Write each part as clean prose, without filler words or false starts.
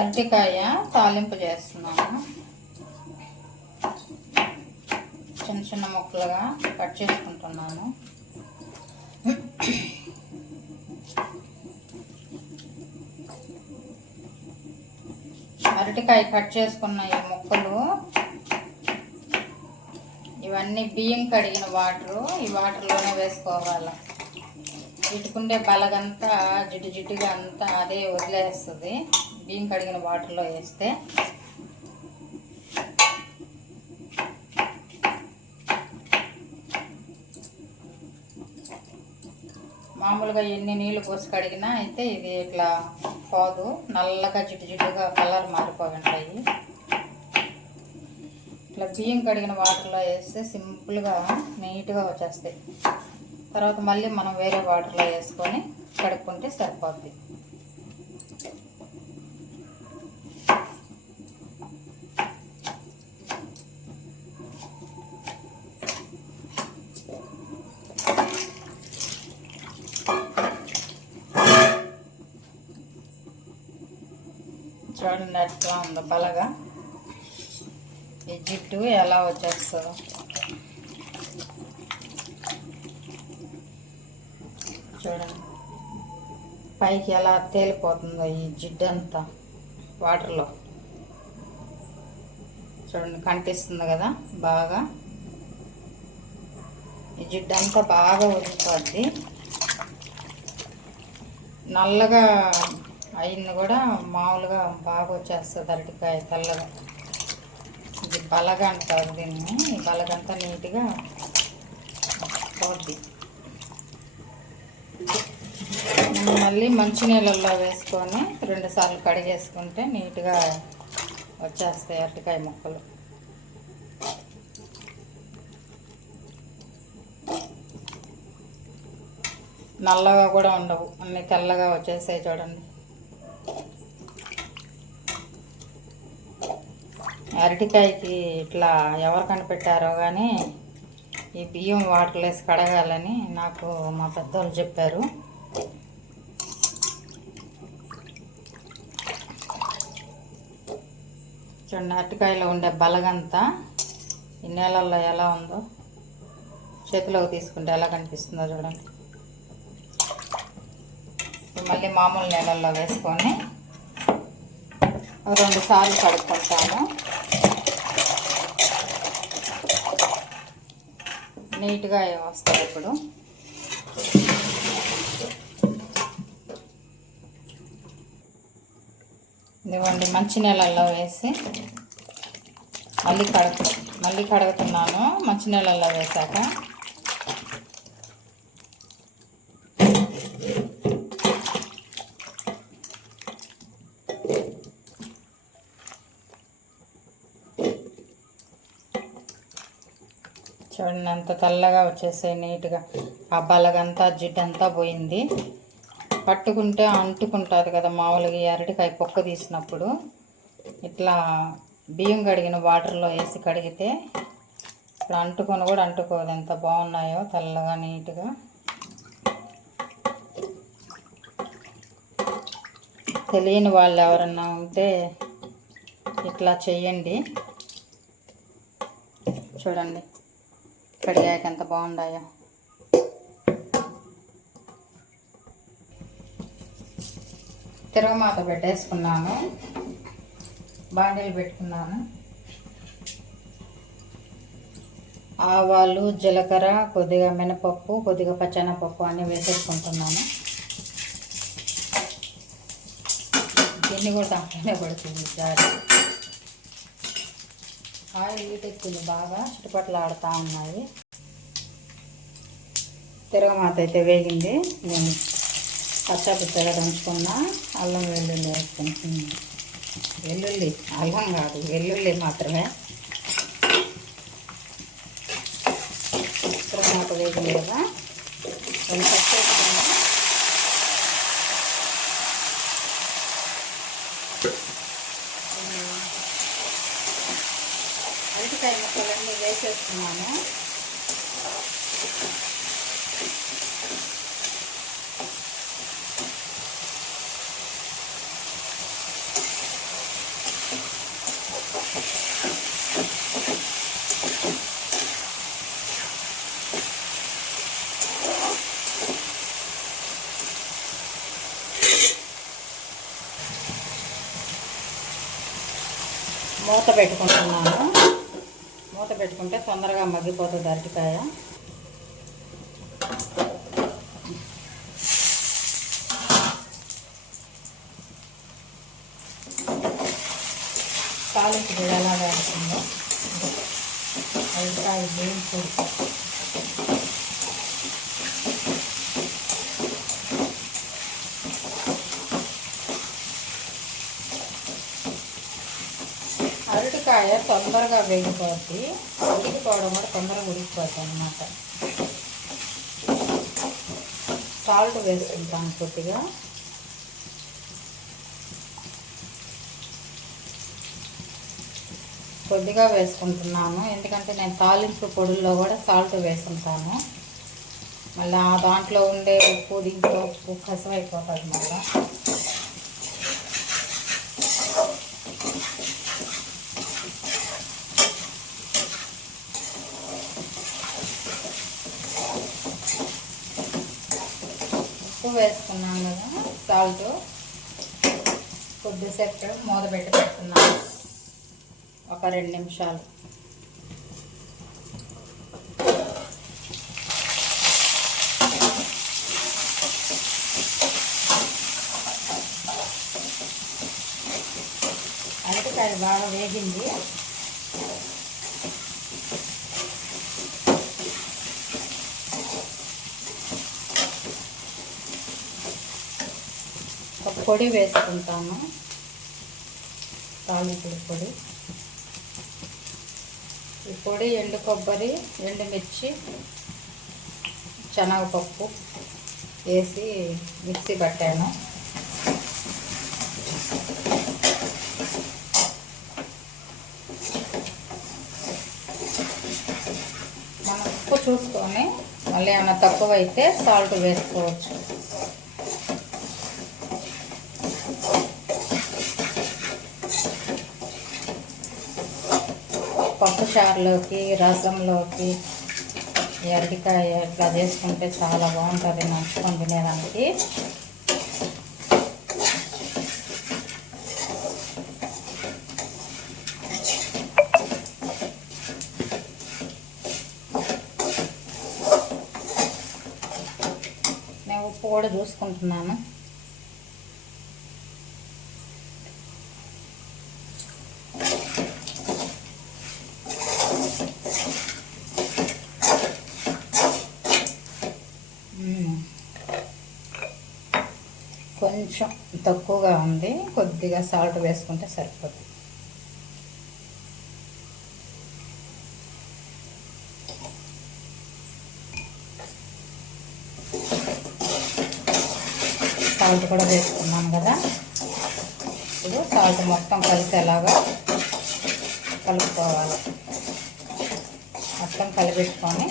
అరటికాయ తాలింపు చేస్తున్నాను. చిన్న చిన్న ముక్కలుగా కట్ చేసుకుంటున్నాను. అరటికాయ కట్ చేసుకున్న ఈ ముక్కలు ఇవన్నీ బియ్యం కడిగిన వాటరు, ఈ వాటర్లోనే వేసుకోవాలి. వీటికుండే బలగంతా జిడ్డు జిడ్డుగా అంతా అదే వదిలేస్తుంది బియ్యం కడిగిన వాటర్లో వేస్తే. మామూలుగా ఎన్ని నీళ్ళు పోసి కడిగినా అయితే ఇది ఇట్లా పోదు, నల్లగా జిడ్డు జిడ్డుగా కలర్ మారిపోయి ఉంటాయి. ఇట్లా బియ్యం కడిగిన వాటర్లో వేస్తే సింపుల్గా నీట్గా వచ్చేస్తాయి. తర్వాత మళ్ళీ మనం వేరే వాటర్లో వేసుకొని కడుక్కుంటే సరిపోద్ది. చూడండి ఎట్లా ఉందో బలగా, ఈ జిడ్డు ఎలా వచ్చేస్తుందో. చూడండి పైకి ఎలా తేలిపోతుందో ఈ జిడ్డు అంతా వాటర్లో. చూడండి కనిపిస్తుంది కదా బాగా, ఈ జిడ్డు అంతా బాగా వదిలిపోద్ది. నల్లగా అయింది కూడా మామూలుగా బాగా వచ్చేస్తుంది అరటికాయ తెల్లగా. ఇది బలగా అంటారు దీన్ని. ఈ బలగంతా నీట్గా పోద్ది. మళ్ళీ మంచినీళ్ళల్లో వేసుకొని 2 సార్లు కడిగేసుకుంటే నీట్గా వచ్చేస్తాయి అరటికాయ ముక్కలు. నల్లగా కూడా ఉండవు, అన్నీ తెల్లగా వచ్చేసాయి చూడండి. అరటికాయకి ఇట్లా ఎవరు కనిపెట్టారో కానీ ఈ బియ్యం వాటర్లో వేసి కడగాలని నాకు మా పెద్దవాళ్ళు చెప్పారు. చూడండి అరటికాయలో ఉండే బలగంతా ఈ నీళ్ళల్లో ఎలా ఉందో చేతిలోకి తీసుకుంటే ఎలా కనిపిస్తుందో చూడండి. మళ్ళీ మామూలు నీళ్ళల్లో వేసుకొని 2 సార్లు కడుక్కుంటాము. నీట్గా వస్తాయి. ఇప్పుడు ఇదిగోండి మంచి నీళ్ళల్లో వేసి మళ్ళీ కడుగుతున్నాను. మంచి నీళ్ళల్లో వేసాక చూడండి అంత తెల్లగా వచ్చేసాయి నీట్గా. ఆ బలగంతా జిడ్డంతా పోయింది. పట్టుకుంటే అంటుకుంటుంది కదా మామూలుగా ఈ అరటికాయ పొక్క తీసినప్పుడు. ఇట్లా బియ్యం కడిగిన వాటర్లో వేసి కడిగితే ఇప్పుడు అంటుకొని కూడా అంటుకోదు. ఎంత బాగున్నాయో తెల్లగా నీట్గా. తెలియని వాళ్ళు ఎవరన్నా ఉంటే ఇట్లా చెయ్యండి. చూడండి కడిగాక ఎంత బాగుండాయో. తిరగమాత పెట్టేసుకున్నాను, బాండీలు పెట్టుకున్నాను. ఆవాలు, జీలకర్ర, కొద్దిగా మినపప్పు, కొద్దిగా పచ్చెనపప్పు అన్నీ వేసేసుకుంటున్నాను. దీన్ని కూడా దాంట్లోనే పడుతుంది జారి. ఆయిల్ వీటెక్కులు బాగా చుట్టుపక్కల ఆడుతూ ఉన్నాయి. తిరగమాత అయితే వేగింది. నేను పచ్చగా దంచుకున్న అల్లం వెల్లుల్లి వేసుకుంటున్నాను. వెల్లుల్లి, అల్లం కాదు, వెల్లుల్లి మాత్రమే. తిరగమాత వేగింది కదా, కొంచెం పచ్చేసుకున్నా. అరటికాయ ముక్కలన్నీ వేసేస్తున్నాను. మూత పెట్టుకుంటున్నాను. మూత పెట్టుకుంటే తొందరగా మగ్గిపోతుంది అరటికాయ. తాలింపు ఎలాగా అవుతుందో అరటికాయ వేయించు. అరటికాయ తొందరగా వేగిపోద్ది, ఉడికిపోవడం కూడా తొందరగా ఉడికిపోద్ది అన్నమాట. సాల్ట్ వేసుకుంటాను కొద్దిగా. కొద్దిగా వేసుకుంటున్నాను ఎందుకంటే నేను తాలింపు పొడుల్లో కూడా సాల్ట్ వేసుకుంటాను. మళ్ళీ ఆ దాంట్లో ఉండే ఉప్పు దీంట్లో ఉప్పు కసమైపోతుంది మళ్ళీ. ఉప్పు వేసుకున్నాను కదా, సాల్ట్. కొద్దిసేపు మూత పెట్టి పెట్టుకున్నాను ఒక 2 నిమిషాలు. అరటికాయ బాగా వేగింది. ఒక పొడి వేసుకుంటాను, తాలింపుల పొడి. ఈ పొడి ఎండు కొబ్బరి, ఎండుమిర్చి, శనగపప్పు వేసి మిక్సీ పట్టాను. మనం ఉప్పు చూసుకొని మళ్ళీ ఏమైనా తక్కువ అయితే సాల్ట్ వేసుకోవచ్చు. పప్పు చారులోకి, రసంలోకి ఈ అరటికాయ ఇట్లా చేసుకుంటే చాలా బాగుంటుంది నంచుకొని తినేదానికి. నేను ఉప్పు కూడా చూసుకుంటున్నాను. కొంచెం తక్కువగా ఉంది, కొద్దిగా సాల్ట్ వేసుకుంటే సరిపోతుంది. సాల్ట్ కూడా వేసుకున్నాను కదా, ఇప్పుడు సాల్ట్ మొత్తం కలిసేలాగా కలుపుకోవాలి. మొత్తం కలిపెట్టుకొని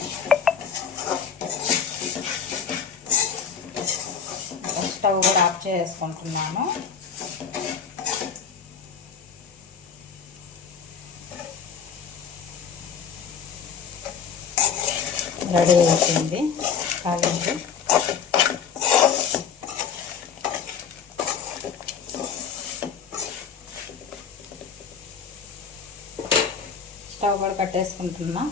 స్టవ్ కూడా ఆఫ్ చేసుకుంటున్నాను. రెడీ అయిపోయింది తాలింపు. స్టవ్ కూడా కట్టేసుకుంటున్నా.